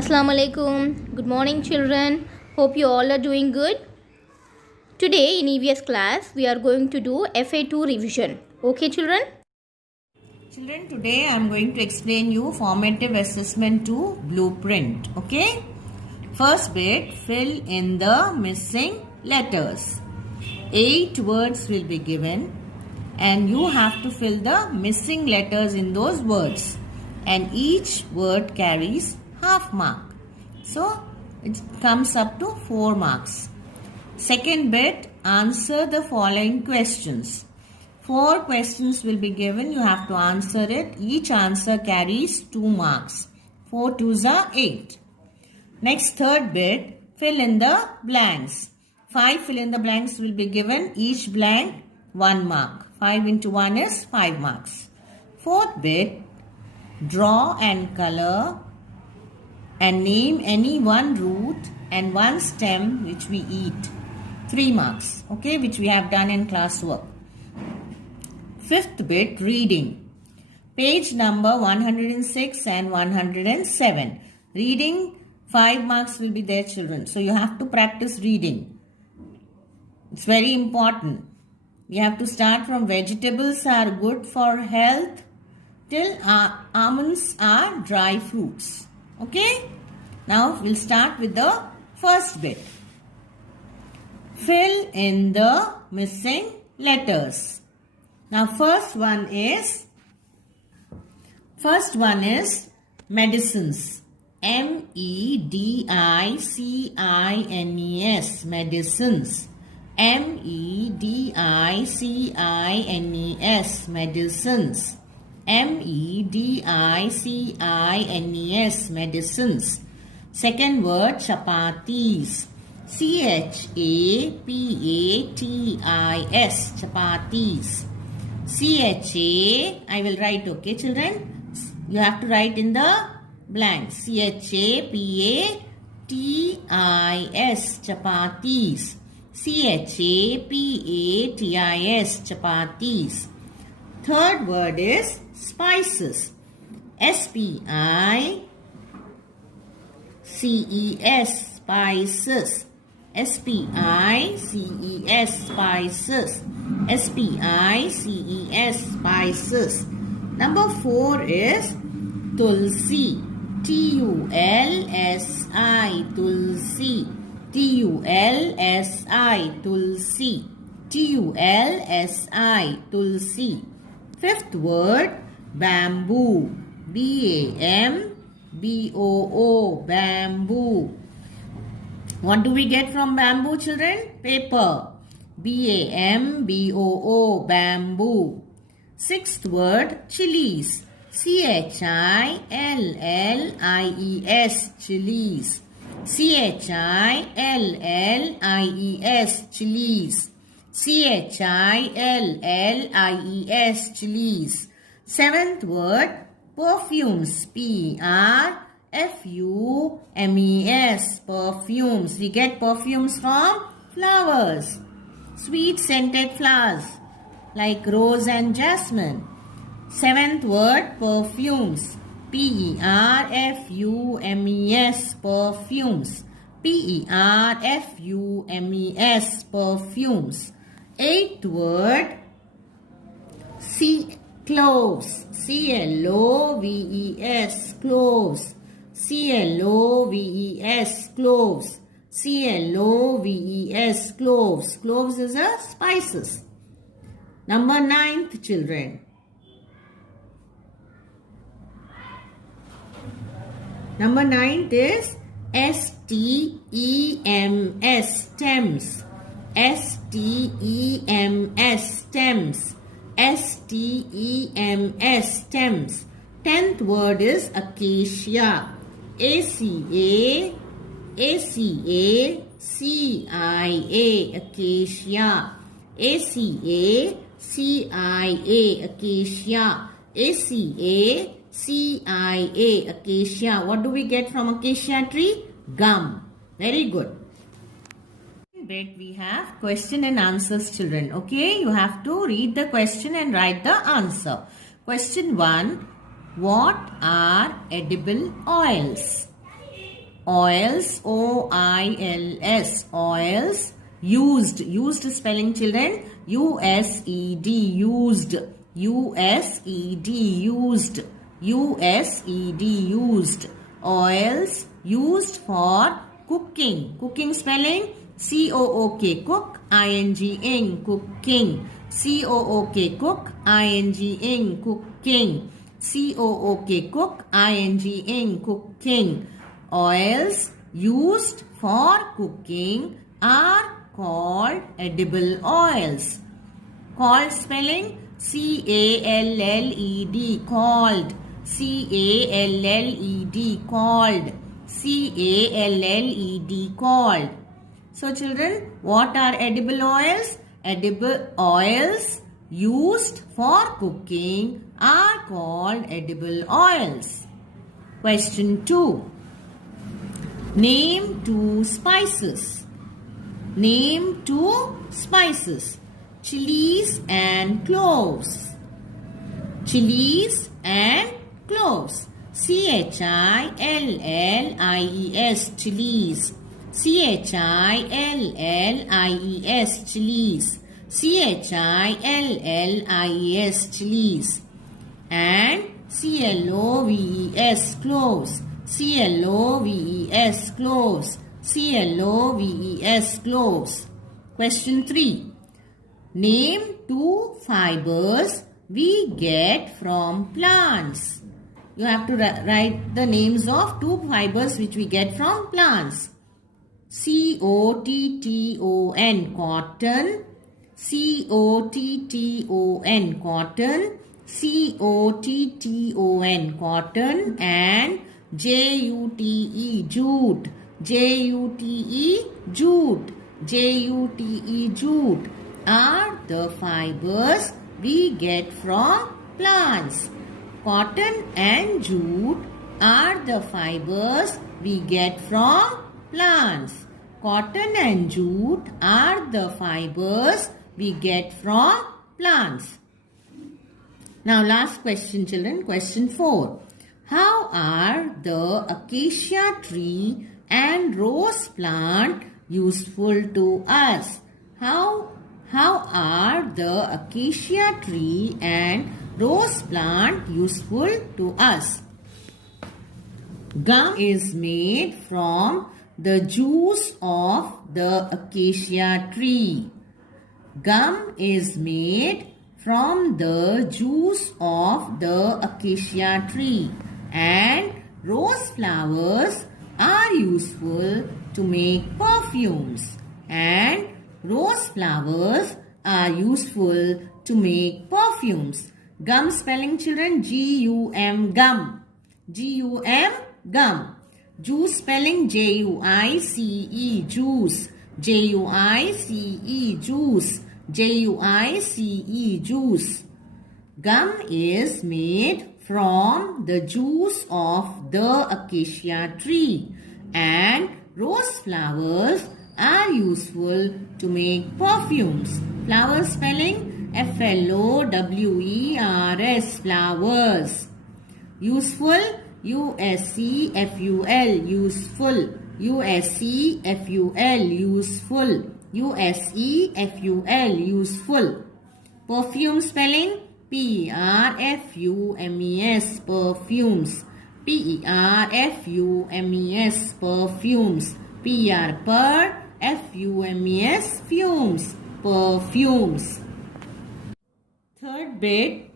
Assalamu alaikum. Good morning, children. Hope you all are doing good. Today in EVS class, we are going to do FA2 revision. Okay, children? Children, today I am going to explain you formative assessment 2 blueprint. Okay? First bit, fill in the missing letters. 8 words will be given and you have to fill the missing letters in those words. And each word carries half mark. So, it comes up to 4 marks. Second bit, answer the following questions. 4 questions will be given. You have to answer it. Each answer carries 2 marks. 4 twos are 8. Next, third bit, fill in the blanks. 5 fill in the blanks will be given. Each blank 1 mark. 5 into 1 is 5 marks. Fourth bit, draw and color and name any one root and one stem which we eat. 3 marks. Okay, which we have done in classwork. Fifth bit, reading. Page number 106 and 107. Reading, 5 marks will be there, children. So you have to practice reading. It's very important. We have to start from vegetables are good for health till almonds are dry fruits. Okay? Now we'll start with the first bit. Fill in the missing letters. Now first one is medicines. MEDICINES, medicines. MEDICINES, medicines. MEDICINES, medicines. Second word, chapatis. CHAPATIS, chapatis. I will write, okay, children? You have to write in the blanks. CHAPATIS, chapatis. CHAPATIS, chapatis. Third word is spices. SPICES, spices. SPICES, spices. SPICES, spices. Number 4 is tulsi. TULSI, tulsi. TULSI, tulsi. TULSI, tulsi. Fifth word, bamboo. BAMBOO, bamboo. What do we get from bamboo, children? Paper. BAMBOO, bamboo. Sixth word, chilies. CHILLIES, chilies. CHILLIES, chilies. CHILLIES, chilies. Seventh word, perfumes. PRFUMES, perfumes. We get perfumes from flowers. Sweet scented flowers like rose and jasmine. Seventh word, perfumes. PERFUMES, perfumes. PERFUMES, perfumes. Eighth word, cloves. CLOVES, cloves. CLOVES, cloves. CLOVES, cloves. Cloves is a spices. Number 9th, children. Number 9th is STEMS, stems. STEMS, stems. STEMS, stems. 10th word is acacia. ACA, CIA, acacia. ACA, CIA, acacia. ACA, CIA, acacia. What do we get from acacia tree? Gum. Very good. Bit we have question and answers, children. Okay, you have to read the question and write the answer. Question 1. What are edible oils? Oils, O-I-L-S, oils. Used, used spelling children, U-S-E-D, used, U-S-E-D, used, U-S-E-D, used. Oils used for cooking. Cooking spelling, C-O-O-K, cook, I-N-G-ing, cooking. C-O-O-K, cook, I-N-G-ing, cooking. C-O-O-K, cook, I-N-G-ing, cooking. Oils used for cooking are called edible oils. Called spelling, C-A-L-L-E-D, called. C-A-L-L-E-D, called. C-A-L-L-E-D, called. So children, what are edible oils? Edible oils used for cooking are called edible oils. Question 2. Name 2 spices. Name 2 spices. Chilies and cloves. Chilies and cloves. C-H-I-L-L-I-E-S, chilies. C-H-I-L-L-I-E-S, chilies. C-H-I-L-L-I-E-S, chilies. And C-L-O-V-E-S, cloves. C-L-O-V-E-S, cloves. C-L-O-V-E-S, cloves. Question 3. Name 2 fibers we get from plants. You have to write the names of 2 fibers which we get from plants. C-O-T-T-O-N, cotton. C-O-T-T-O-N, cotton. C-O-T-T-O-N, cotton. And J-U-T-E, jute. J-U-T-E, jute. J-U-T-E, jute are the fibers we get from plants. Cotton and jute are the fibers we get from plants. Cotton and jute are the fibers we get from plants. Now last question children, question 4. How are the acacia tree and rose plant useful to us? How are the acacia tree and rose plant useful to us? Gum is made from the juice of the acacia tree. Gum is made from the juice of the acacia tree. And rose flowers are useful to make perfumes. And rose flowers are useful to make perfumes. Gum spelling children, G-U-M, gum. G-U-M, gum. Juice spelling, J-U-I-C-E, juice. J-U-I-C-E, juice. J-U-I-C-E, juice. Gum is made from the juice of the acacia tree. And rose flowers are useful to make perfumes. Flower spelling, F-L-O-W-E-R-S, flowers. Useful, U-S-E-F-U-L, useful. U-S-E-F-U-L, useful. U-S-E-F-U-L, useful. Perfume spelling, P-E-R-F-U-M-E-S, perfumes. P-E-R-F-U-M-E-S, perfumes. P-R, per, F-U-M-E-S, fumes, perfumes. Third bit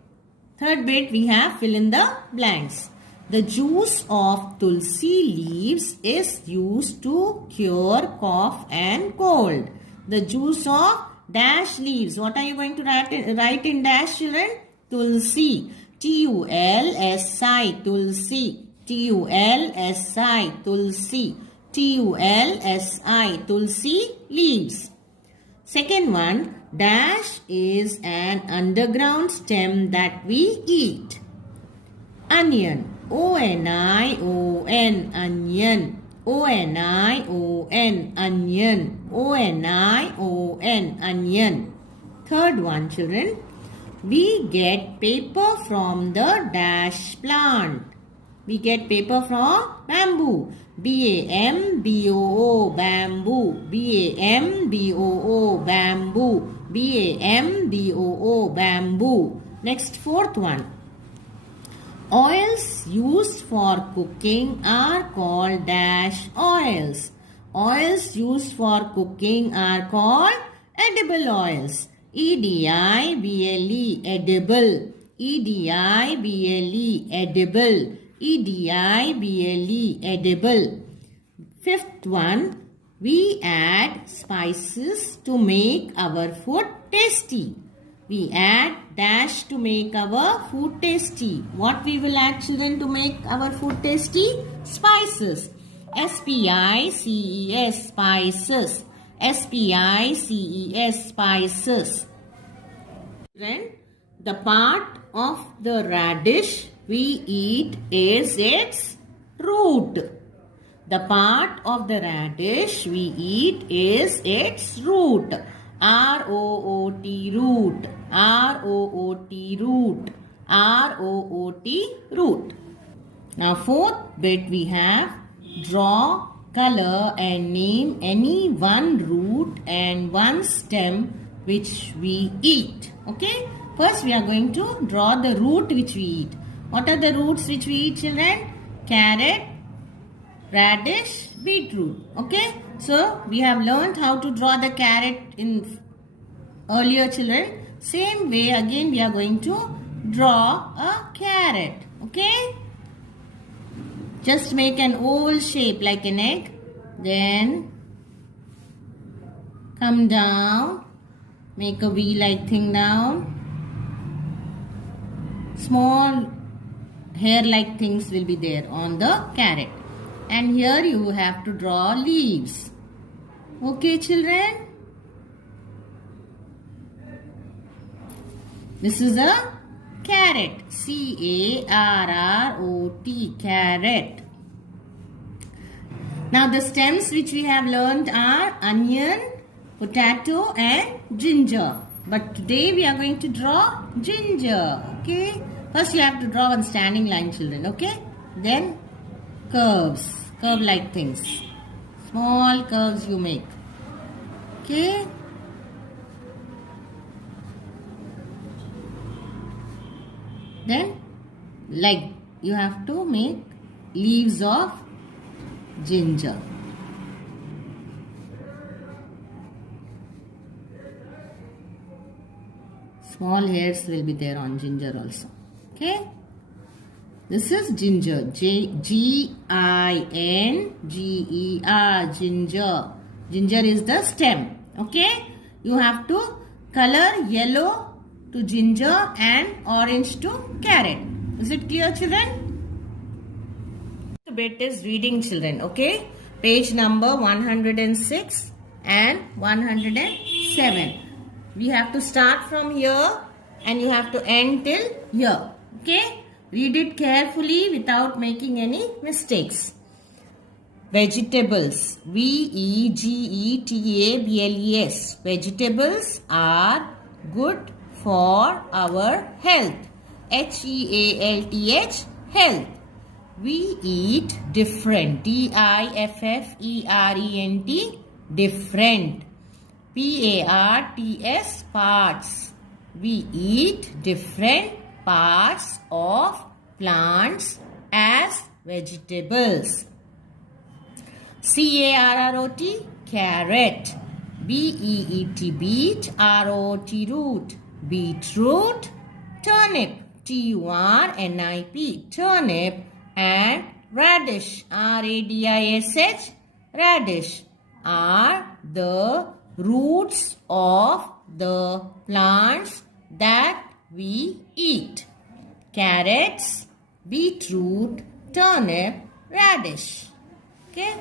we have fill in the blanks. The juice of tulsi leaves is used to cure cough and cold. The juice of dash leaves. What are you going to write in dash children? Tulsi. T-U-L-S-I, tulsi. T-U-L-S-I, tulsi. T-U-L-S-I, tulsi leaves. Second one, dash is an underground stem that we eat. Onion. O-N-I-O-N, onion. O-N-I-O-N, onion. O-N-I-O-N, onion. Third one, children. We get paper from the dash plant. We get paper from bamboo. B-A-M-B-O-O, bamboo. B-A-M-B-O-O, bamboo. B-A-M-B-O-O, bamboo. Next, fourth one. Oils used for cooking are called dash oils. Oils used for cooking are called edible oils. E-D-I-B-L-E, edible. E-D-I-B-L-E, edible. E-D-I-B-L-E, edible. Fifth one, we add spices to make our food tasty. We add dash to make our food tasty. What we will add, children, to make our food tasty? Spices. S-P-I-C-E-S, spices. S-P-I-C-E-S, spices. Children, the part of the radish we eat is its root. The part of the radish we eat is its root. R-O-O-T, root. R-O-O-T, root. R-O-O-T, root. Now, fourth bit we have draw, color and name any one root and one stem which we eat. Okay? First, we are going to draw the root which we eat. What are the roots which we eat, children? Carrot, radish, beetroot. Okay? So, we have learned how to draw the carrot in earlier, children. Same way, again we are going to draw a carrot. Okay? Just make an oval shape like an egg. Then, come down. Make a V-like thing down. Small hair-like things will be there on the carrot. And here you have to draw leaves. Okay, children? This is a carrot. C-A-R-R-O-T, carrot. Now the stems which we have learned are onion, potato and ginger. But today we are going to draw ginger. Okay? First you have to draw one standing line, children. Okay? Then curves. Curve-like things. Small curves you make. Okay? Then, like, you have to make leaves of ginger. Small hairs will be there on ginger also. Okay? This is ginger. G-I-N-G-E-R. Ginger. Ginger is the stem. Okay? You have to color yellow to ginger and orange to carrot. Is it clear, children? The bit is reading, children. Okay? Page number 106 and 107. We have to start from here and you have to end till here. Okay? Read it carefully without making any mistakes. Vegetables. V-E-G-E-T-A-B-L-E-S. Vegetables are good for our health. H-E-A-L-T-H, health. We eat different. D-I-F-F-E-R-E-N-T, different. P-A-R-T-S, parts. We eat different parts of plants as vegetables. C-A-R-R-O-T, carrot. B-E-E-T, beet. R-O-T, root. Beetroot. Turnip. T-U-R-N-I-P, turnip. And radish. R-A-D-I-S-H, radish. Are the roots of the plants that we eat. Carrots, beetroot, turnip, radish. Okay?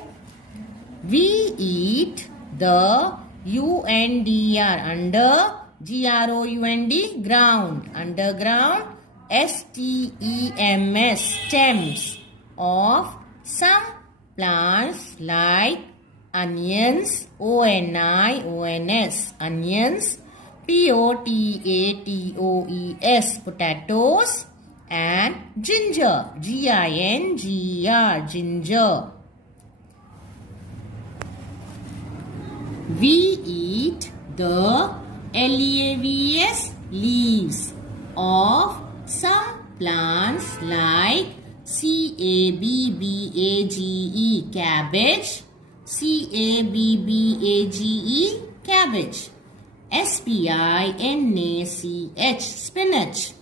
We eat the U-N-D-R, under, G-R-O-U-N-D, ground, underground, S-T-E-M-S, stems of some plants like onions, O-N-I-O-N-S, onions, P-O-T-A-T-O-E-S, potatoes, and ginger. Ginger. Ginger. We eat the leaves of some plants like cabbage, cabbage, cabbage, spinach,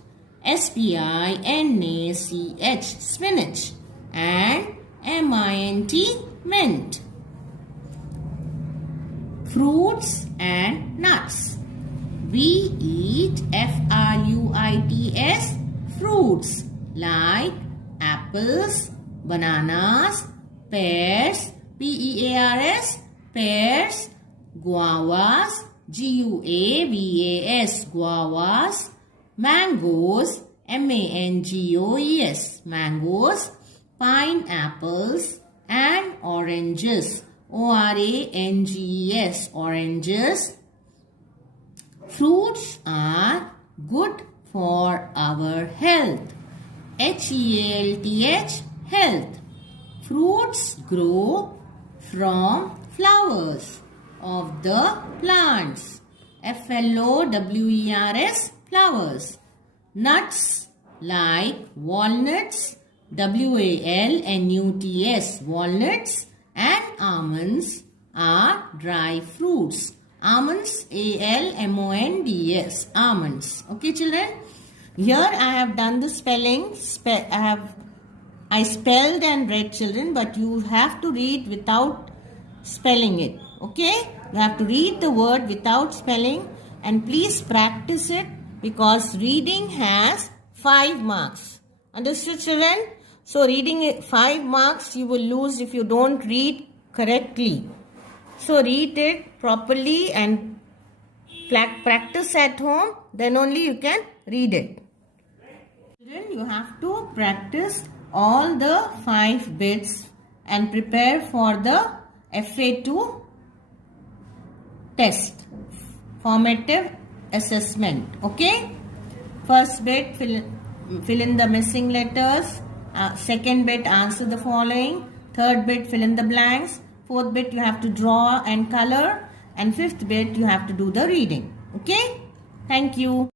spinach, and mint. Fruits and nuts. We eat fruits like apples, bananas, pears, pears, guavas, guavas, mangoes, mangoes, pineapples, and oranges, oranges. Fruits are good for our health. Health. Fruits grow from flowers of the plants. Flowers. Nuts like walnuts, walnuts, and almonds are dry fruits. Almonds, almonds. Okay, children. Here I have done the spelling. I spelled and read, children, but you have to read without spelling it. Okay? You have to read the word without spelling, and please practice it because reading has 5 marks. Understood, children? So reading 5 marks you will lose if you don't read correctly. So read it properly and practice at home, then only you can read it. Children, you have to practice all the 5 bits and prepare for the FA2 test, formative assessment. Okay? First bit, fill in the missing letters. Second bit, answer the following. Third bit, fill in the blanks. Fourth bit, you have to draw and color. And fifth bit, you have to do the reading. Okay? Thank you.